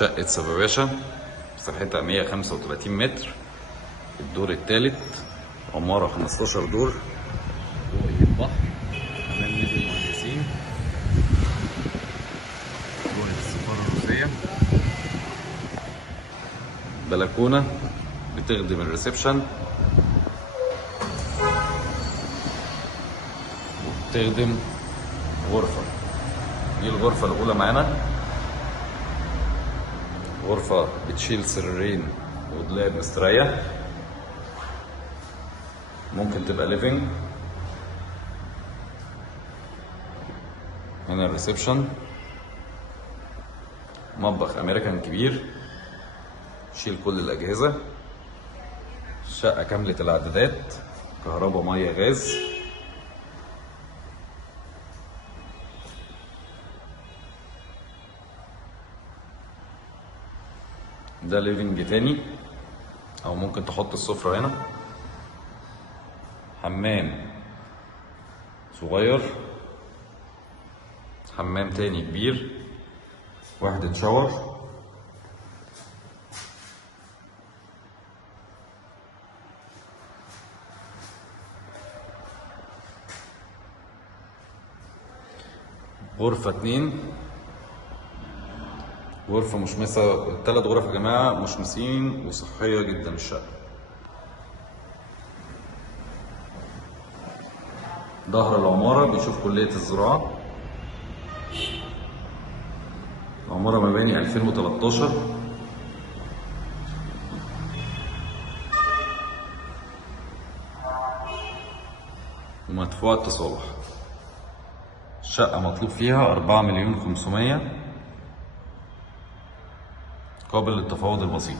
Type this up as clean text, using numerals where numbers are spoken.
شقة سباباشا، مساحتها 135 متر، الدور الثالث، عمارة 15 دور، رؤية البحر، حمام نادي المهندسين، رؤية السفارة الروسية، بلكونة بتخدم الريسبشن وبتخدم غرفة. دي الغرفة الأولى معانا، غرفة بتشيل سريرين ودولاب مستريح، ممكن تبقى ليفينج. هنا الريسبشن، مطبخ أمريكان كبير يشيل كل الأجهزة، شقة كاملة الإعدادات، كهرباء مية غاز. ده ليفينج تاني، او ممكن تحط السفرة هنا. حمام صغير، حمام تاني كبير، وحدة شاور، غرفة 2، غرفة مشمسة. التلات غرف يا جماعة مشمسين وصحية جدا الشقة. ظهر العمارة بيشوف كلية الزراعة. العمارة مباني 2013، ومدفوع التصالح. الشقة مطلوب فيها 4,500,000، قابل للتفاوض البسيط.